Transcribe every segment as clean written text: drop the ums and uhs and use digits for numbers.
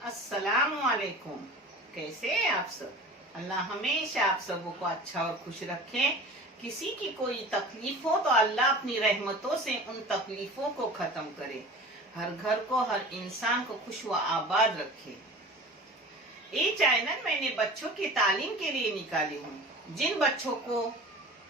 अस्सलामुअलैकुम। कैसे हैं आप सब? अल्लाह हमेशा आप सबों को अच्छा और खुश रखे। किसी की कोई तकलीफ हो तो अल्लाह अपनी रहमतों से उन तकलीफों को खत्म करे, हर घर को, हर इंसान को खुश व आबाद रखे। ये चैनल मैंने बच्चों की तालीम के लिए निकाली हूँ। जिन बच्चों को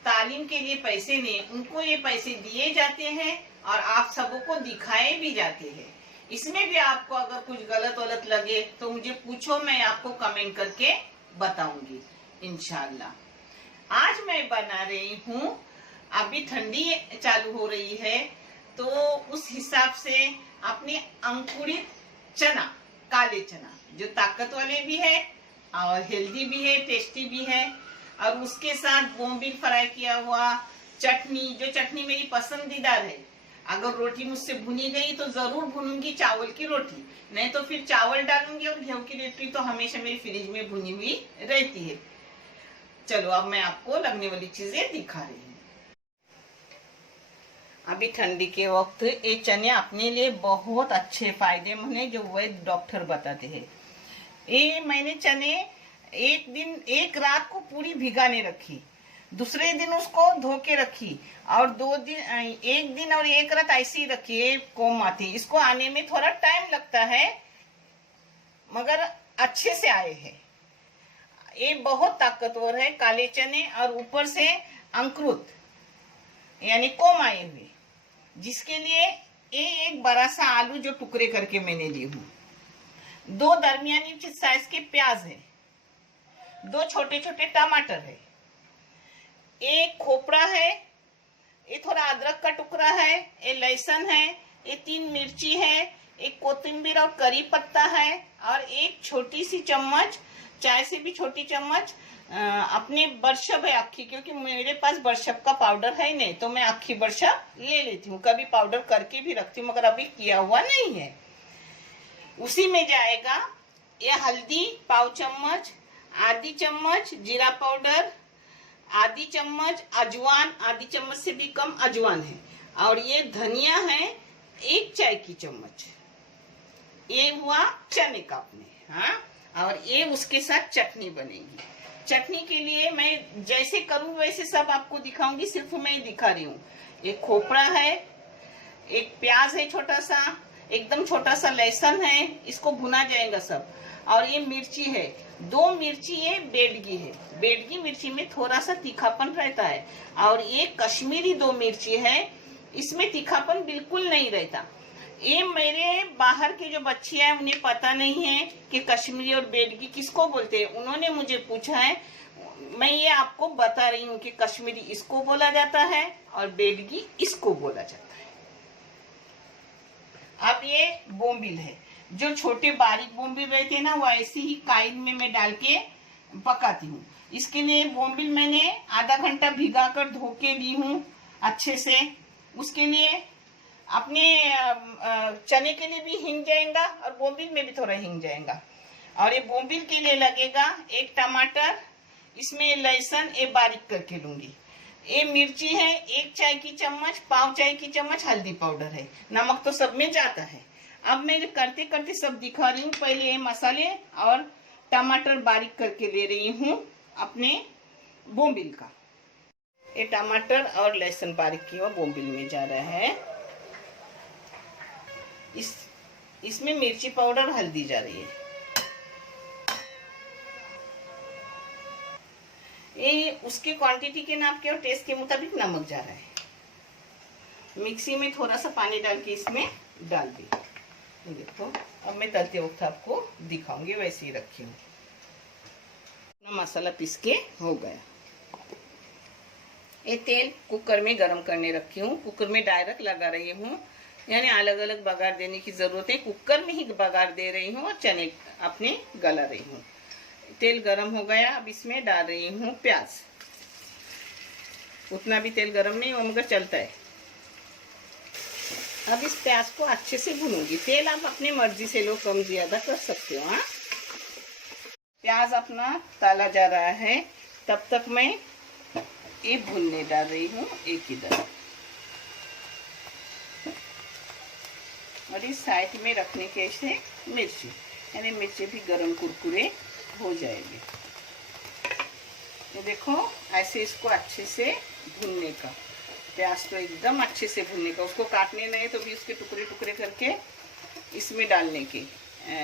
तालीम के लिए पैसे नहीं, उनको ये पैसे दिए जाते हैं और आप सबों को दिखाए भी जाते हैं। इसमें भी आपको अगर कुछ गलत वलत लगे तो मुझे पूछो, मैं आपको कमेंट करके बताऊंगी इंशाल्लाह। आज मैं बना रही हूँ, अभी ठंडी चालू हो रही है तो उस हिसाब से अपने अंकुरित चना, काले चना जो ताकत वाले भी है और हेल्दी भी है, टेस्टी भी है, और उसके साथ बोम्बिल फ्राई किया हुआ चटनी, जो चटनी मेरी पसंदीदा है। अगर रोटी मुझसे भुनी गई तो जरूर भूनूंगी चावल की रोटी, नहीं तो फिर चावल डालूंगी, और गेहूं की रोटी तो हमेशा मेरी फ्रिज में भुनी हुई रहती है। चलो अब मैं आपको लगने वाली चीजें दिखा रही हूँ। अभी ठंडी के वक्त ये चने अपने लिए बहुत अच्छे फायदेमंद है, जो वैद्य डॉक्टर बताते हैं। ये मैंने चने एक रात को पूरी भिगाने रखी, दूसरे दिन उसको धो के रखी, और एक दिन और एक रात ऐसी रखी। कोम आती, इसको आने में थोड़ा टाइम लगता है मगर अच्छे से आए हैं। ये बहुत ताकतवर है काले चने, और ऊपर से अंकुरित यानी कोम आए हुए, जिसके लिए ये एक बड़ा सा आलू जो टुकड़े करके मैंने ली हूँ, 2 दरमियानी साइज के प्याज है, 2 छोटे छोटे टमाटर है, एक खोपड़ा है, ये थोड़ा अदरक का टुकड़ा है, ये लहसुन है, ये 3 मिर्ची है, एक कोथिंबीर और करी पत्ता है, और एक छोटी सी चम्मच, चाय से भी छोटी चम्मच अपने बरशब है अक्खी, क्योंकि मेरे पास बरशब का पाउडर है नहीं, तो मैं अक्खी बरशब ले लेती हूँ। कभी पाउडर करके भी रखती हूँ मगर अभी किया हुआ नहीं है। उसी में जाएगा ये हल्दी पाव चम्मच, आधी चम्मच जीरा पाउडर, आधी चम्मच अजवान, आधी चम्मच से भी कम अजवान है, और ये धनिया है 1 चाय की चम्मच। ये हुआ चने का अपने, हाँ। और ये उसके साथ चटनी बनेगी। चटनी के लिए मैं जैसे करूँ वैसे सब आपको दिखाऊंगी, सिर्फ मैं दिखा रही हूँ। एक खोपड़ा है, एक प्याज है छोटा सा, एकदम छोटा सा लहसुन है, इसको भुना जाएगा सब, और ये मिर्ची है, 2 मिर्ची ये बेडगी है, बेडगी मिर्ची में थोड़ा सा तीखापन रहता है, और ये कश्मीरी 2 मिर्ची है, इसमें तीखापन बिल्कुल नहीं रहता। ये मेरे बाहर के जो बच्चे हैं उन्हें पता नहीं है कि कश्मीरी और बेडगी किसको बोलते हैं। उन्होंने मुझे पूछा है, मैं ये आपको बता रही हूँ कि कश्मीरी इसको बोला जाता है और बेडगी इसको बोला जाता है। अब ये बोम्बिल है, जो छोटे बारीक बोम्बिल रहते हैं ना, वो ऐसे ही काइन में मैं डाल के पकाती हूँ। इसके लिए बोम्बिल मैंने आधा घंटा भिगा कर धो के ली हूँ अच्छे से। उसके लिए अपने चने के लिए भी हिंग जाएगा, और बोम्बिल में भी थोड़ा हिंग जाएगा। और ये बोम्बिल के लिए लगेगा 1 टमाटर, इसमें लहसुन ये बारीक करके लूंगी, ये मिर्ची है 1 चाय की चम्मच, पाव चाय की चम्मच हल्दी पाउडर है, नमक तो सब में जाता है। अब मैं करते करते सब दिखा रही हूँ। पहले ये मसाले और टमाटर बारीक करके ले रही हूँ अपने बोम्बिल का। ये टमाटर और लहसुन बारीक किया हुआ बोम्बिल में जा रहा है। इसमें मिर्ची पाउडर हल्दी जा रही है। ये उसके क्वांटिटी के नाप के और टेस्ट के मुताबिक नमक जा रहा है। मिक्सी में थोड़ा सा पानी डाल के इसमें डाल दी। देखो अब मैं तलते वक्त आपको दिखाऊंगी, वैसे ही रखी हूँ। मसाला पीस के हो गया। ये तेल कुकर में गरम करने रखी हूँ, कुकर में डायरेक्ट लगा रही हूँ, यानी अलग अलग बघार देने की जरूरत है। कुकर में ही बघार दे रही हूँ और चने अपने गला रही हूँ। तेल गरम हो गया, अब इसमें डाल रही हूँ प्याज। उतना भी तेल गरम नहीं हो मगर चलता है। अब इस प्याज को अच्छे से भूनूंगी। तेल आप अपनी मर्जी से लो, कम ज्यादा कर सकते हो। हाँ, प्याज अपना तला जा रहा है, तब तक मैं ये भूनने डाल रही हूँ एक ही तरफ। और इस साइड में रखने के से मिर्ची, यानी मिर्ची भी गरम कुरकुरे हो जाएंगे। ये देखो ऐसे इसको अच्छे से भूनने का, प्याज तो एकदम अच्छे से भूनने का, उसको काटने नहीं तो भी उसके टुकड़े टुकड़े करके इसमें डालने के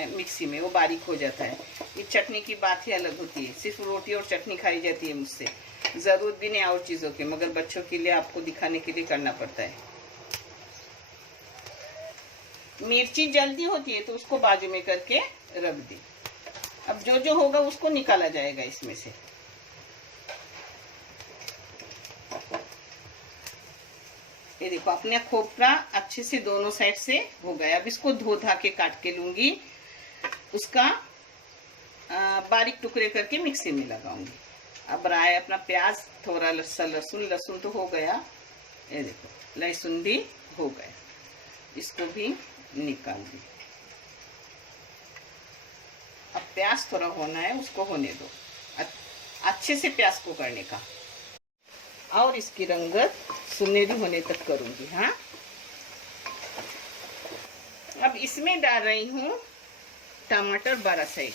मिक्सी में, वो बारीक हो जाता है। ये चटनी की बात ही अलग होती है, सिर्फ रोटी और चटनी खाई जाती है मुझसे, जरूरत भी नहीं और चीज़ों की, मगर बच्चों के लिए आपको दिखाने के लिए करना पड़ता है। मिर्ची जल्दी होती है तो उसको बाजू में करके रख दी। अब जो जो होगा उसको निकाला जाएगा इसमें से। ये देखो अपने खोपरा अच्छे से दोनों साइड से हो गया। अब इसको धो धा के काट के लूंगी, उसका बारीक टुकड़े करके मिक्सी में लगाऊंगी। अब रहा है अपना प्याज, थोड़ा लहसुन तो हो गया। ये देखो लहसुन भी हो गया, इसको भी निकाल दी। अब प्याज थोड़ा होना है, उसको होने दो, अच्छे से प्याज को करने का, और इसकी रंगत सुनहरी होने तक करूंगी। हाँ, अब इसमें डाल रही हूँ टमाटर बड़ा साइज।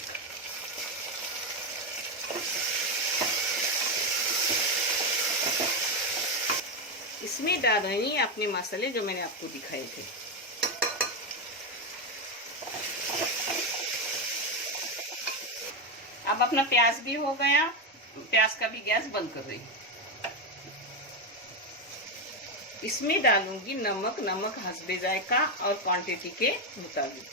इसमें डाल रही हूँ अपने मसाले जो मैंने आपको दिखाए थे। अब अपना प्याज भी हो गया, प्याज का भी गैस बंद कर रही हूँ। इसमें डालूंगी नमक, नमक हस्बे जायका और क्वांटिटी के मुताबिक।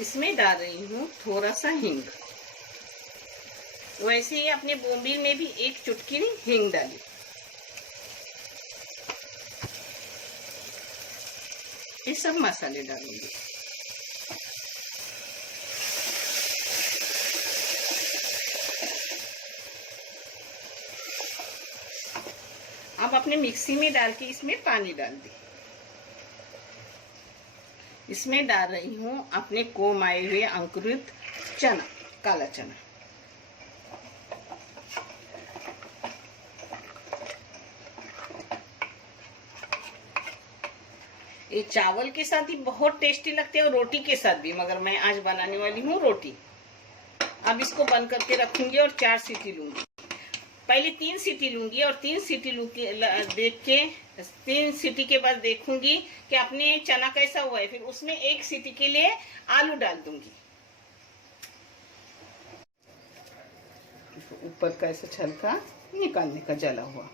इसमें डाल रही हूँ थोड़ा सा हींग। वैसे ही अपने बोम्बिल में भी एक चुटकी हींग डाली। ये सब मसाले डालूंगी। अब अपने मिक्सी में डाल के इसमें पानी डाल दी। इसमें डाल रही हूँ अपने कोमाए हुए अंकुरित चना, काला चना। ये चावल के साथ ही बहुत टेस्टी लगते हैं और रोटी के साथ भी, मगर मैं आज बनाने वाली हूँ रोटी। अब इसको बंद करके रखूंगी और 4 सीटी लूंगी। पहले 3 सीटी लूंगी और 3 सीटी देख के 3 सीटी के बाद देखूंगी कि अपने चना कैसा हुआ है। फिर उसमें 1 सीटी के लिए आलू डाल दूंगी। ऊपर का ऐसा छलका निकालने का, जला हुआ,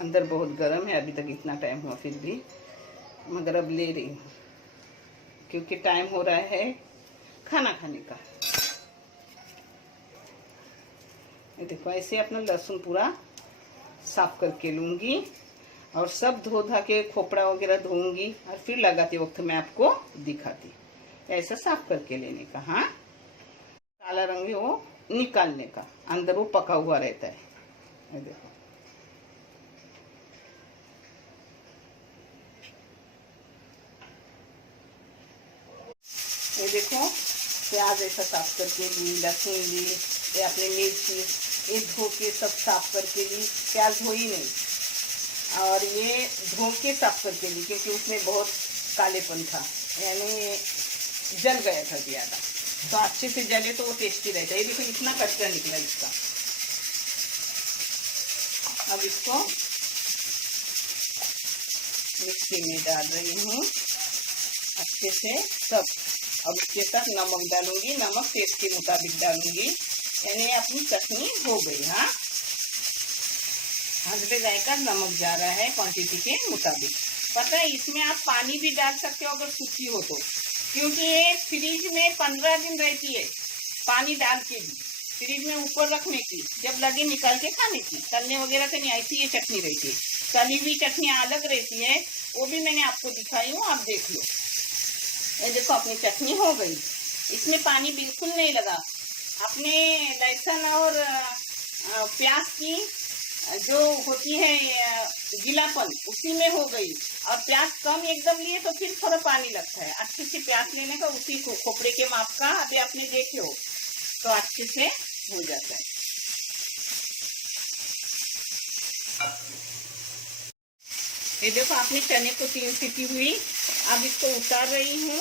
अंदर बहुत गर्म है। अभी तक इतना टाइम हुआ फिर भी, मगर अब ले रही हूँ क्योंकि टाइम हो रहा है खाना खाने का। देखो ऐसे अपना लहसुन पूरा साफ करके लूंगी और सब धो धा के खोपड़ा वगैरह धोऊंगी और फिर लगाते वक्त मैं आपको दिखाती। ऐसा साफ करके लेने का। हाँ, काला रंग है वो निकालने का, अंदर वो पका हुआ रहता है। ये देखो, ये देखो प्याज ऐसा साफ करके ली, लहसुन ली, ये अपनी मिर्ची ये धो के सब साफ करके ली। प्याज धोई नहीं, और ये धो के साफ करके ली क्योंकि उसमें बहुत कालेपन था, यानी जल गया था ज़्यादा। तो अच्छे से जले तो वो टेस्टी रहता है। ये देखो इतना कचरा निकला इसका। अब इसको मिक्सी में डाल रही हूँ अच्छे से सब। अब इसके साथ नमक डालूंगी, नमक टेस्ट के मुताबिक डालूंगी, यानी अपनी चटनी हो गई। हाँ, हस्बे जायका नमक जा रहा है क्वांटिटी के मुताबिक। पता है इसमें आप पानी भी डाल सकते हो अगर सूखी हो तो, क्योंकि ये फ्रिज में 15 दिन रहती है। पानी डाल के भी फ्रिज में ऊपर रखने की, जब लगे निकाल के खाने की। तलने वगैरह से नहीं, ऐसी ये चटनी रहती है। तली हुई चटनी अलग रहती है, वो भी मैंने आपको दिखाई हूँ, आप देख लो। ये देखो अपनी चटनी हो गई, इसमें पानी बिल्कुल नहीं लगा। अपने लहसुन और प्याज की जो होती है गीलापन उसी में हो गई, और प्याज कम एकदम लिए तो फिर थोड़ा पानी लगता है। अच्छे से प्याज लेने का, उसी को खोपड़े के माप का अभी आपने देखे हो तो अच्छे से हो जाता है। ये देखो अपने चने को 3 सीटी हुई। अब इसको उतार रही हूँ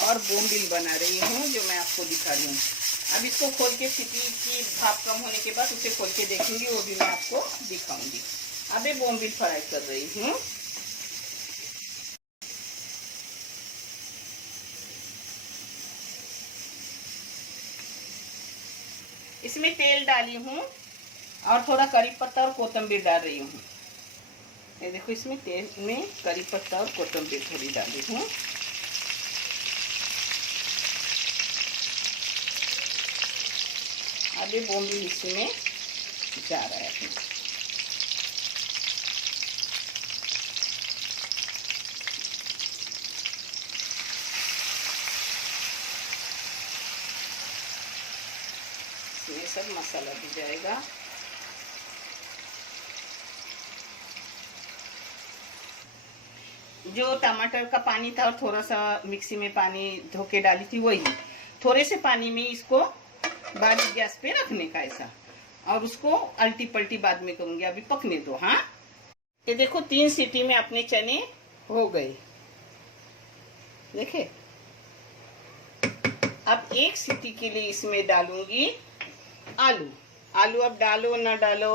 और बोम्बिल बना रही हूँ, जो मैं आपको दिखा रही हूँ। अब इसको खोल के सीटी की भाप कम होने के बाद उसे खोल के देखेंगे, वो भी मैं आपको दिखाऊंगी। अब ये बोम्बिल फ्राई कर रही हूँ। इसमें तेल डाली हूँ और थोड़ा करी पत्ता और कोतंबीर डाल रही हूँ। ये देखो इसमें तेल में करी पत्ता और कोतंबीर थोड़ी डाली हूँ। अब ये बोम्बिल इसमें जा रहा है। इसमें सब मसाला भी जाएगा। जो टमाटर का पानी था और थोड़ा सा मिक्सी में पानी धो के डाली थी, वही थोड़े से पानी में इसको बारीक गैस पे रखने का ऐसा, और उसको अल्टी पल्टी बाद में करूंगी, अभी पकने दो। हाँ, ये देखो 3 सीटी में अपने चने हो गए, देखे। अब 1 सीटी के लिए इसमें डालूंगी आलू। आलू अब डालो ना डालो,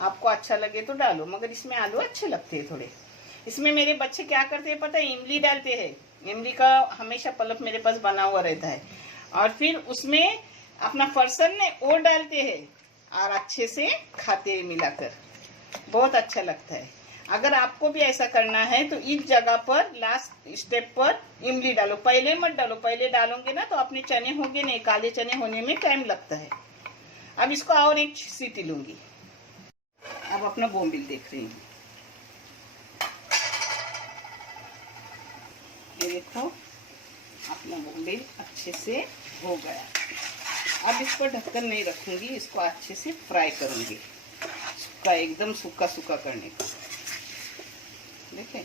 आपको अच्छा लगे तो डालो, मगर इसमें आलू अच्छे लगते हैं थोड़े। इसमें मेरे बच्चे क्या करते हैं पता है, इमली डालते हैं। इमली का हमेशा पल्प मेरे पास बना हुआ रहता है, और फिर उसमें अपना फरसन ने वो डालते हैं और अच्छे से खाते हैं मिलाकर, बहुत अच्छा लगता है। अगर आपको भी ऐसा करना है तो इस जगह पर लास्ट स्टेप पर इमली डालो, पहले मत डालो। पहले डालोगे ना तो अपने चने होंगे नहीं, काले चने होने में टाइम लगता है। अब इसको और 1 सीटी लूंगी। अब अपना बोम्बिल देख रही हूँ, ये देखो अपना बोम्बिल अच्छे से हो गया। अब इस पर ढक्कन नहीं रखूंगी, इसको अच्छे से फ्राई करूंगी, सूखा एकदम सूखा सूखा करने का। देखें,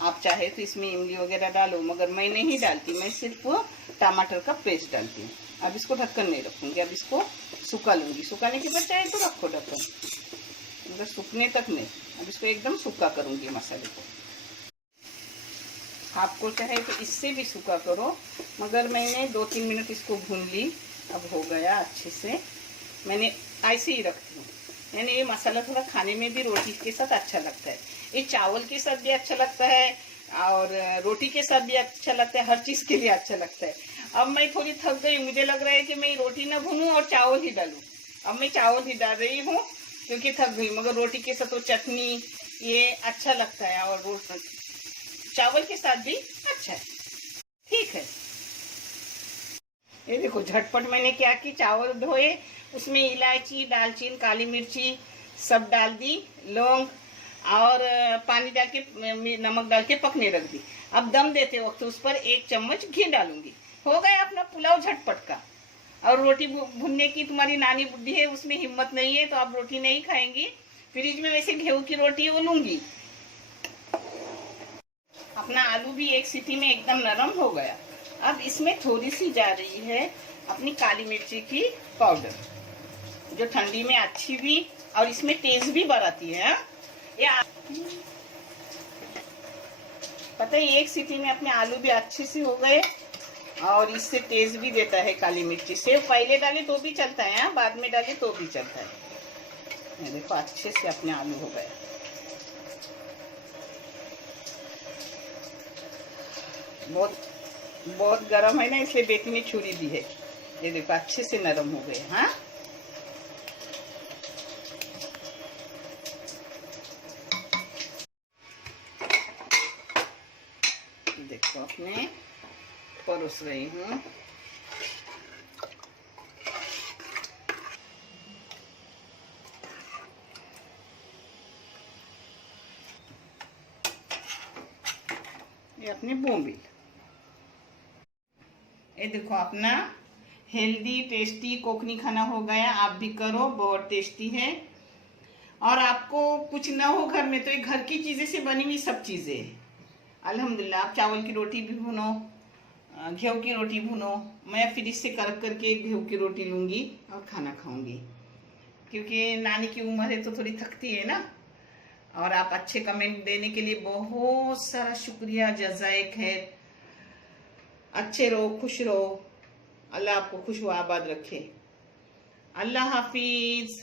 आप चाहे तो इसमें इमली वगैरह डालो, मगर मैं नहीं डालती, मैं सिर्फ टमाटर का पेस्ट डालती हूँ। अब इसको ढक्कन नहीं रखूंगी, अब इसको सुखा लूंगी। सुखाने के बाद चाहे तो रखो ढक्कन, मगर सूखने तक नहीं। अब इसको एकदम सूखा करूंगी मसाले को। आपको चाहे तो इससे भी सूखा करो, मगर मैंने 2-3 मिनट इसको भून ली। अब हो गया अच्छे से। मैंने ऐसे ही रखती हूँ, यानी ये मसाला थोड़ा खाने में भी रोटी के साथ अच्छा लगता है, ये चावल के साथ भी अच्छा लगता है और रोटी के साथ भी अच्छा लगता है, हर चीज़ के लिए अच्छा लगता है। अब मैं थोड़ी थक गई, मुझे लग रहा है कि मैं रोटी ना भूनूं और चावल ही डालूं। अब मैं चावल ही डाल रही हूँ क्योंकि थक गई, मगर रोटी के साथ वो चटनी ये अच्छा लगता है और चावल के साथ भी अच्छा है। ठीक है, ये देखो झटपट मैंने क्या की, चावल धोए, उसमें इलायची, दालचीनी, काली मिर्ची सब डाल दी, लौंग और पानी डाल के नमक डाल के पकने रख दी। अब दम देते वक्त उस पर 1 चम्मच घी डालूंगी। हो गया अपना पुलाव झटपट का। और रोटी भुनने की तुम्हारी नानी बुद्धि है, उसमें हिम्मत नहीं है तो आप रोटी नहीं खाएंगी। फ्रिज में वैसे गेहूं की रोटी वो लूंगी। अपना आलू भी 1 सीटी में एकदम नरम हो गया। अब इसमें थोड़ी सी जा रही है अपनी काली मिर्ची की पाउडर, जो ठंडी में अच्छी भी और इसमें टेस्ट भी बढ़ाती है। ये पता है, 1 सीटी में अपने आलू भी अच्छे से हो गए और इससे टेस्ट भी देता है काली मिर्ची से। पहले डाले तो भी चलता है, बाद में डाले तो भी चलता है। देखो अच्छे से अपने आलू हो गए। बहुत गर्म है ना, इसलिए बेटी ने छुरी दी है। ये देखो अच्छे से नरम हो गए। हाँ, देखो अपने परोस रही हूँ। ये अपनी बोम्बिल, ये देखो अपना हेल्दी टेस्टी कोकनी खाना हो गया। आप भी करो, बहुत टेस्टी है। और आपको कुछ ना हो घर में तो ये घर की चीज़ें से बनी हुई सब चीज़ें अल्हम्दुलिल्लाह। आप चावल की रोटी भी भुनो, गेहूं की रोटी भुनो। मैं फिर इससे करक करके गेहूं की रोटी लूँगी और खाना खाऊंगी, क्योंकि नानी की उम्र है तो थोड़ी थकती है ना, और आप अच्छे कमेंट देने के लिए बहुत सारा शुक्रिया, जज़ाए खैर। अच्छे रहो, खुश रहो, अल्लाह आपको खुश व आबाद रखे। अल्लाह हाफिज।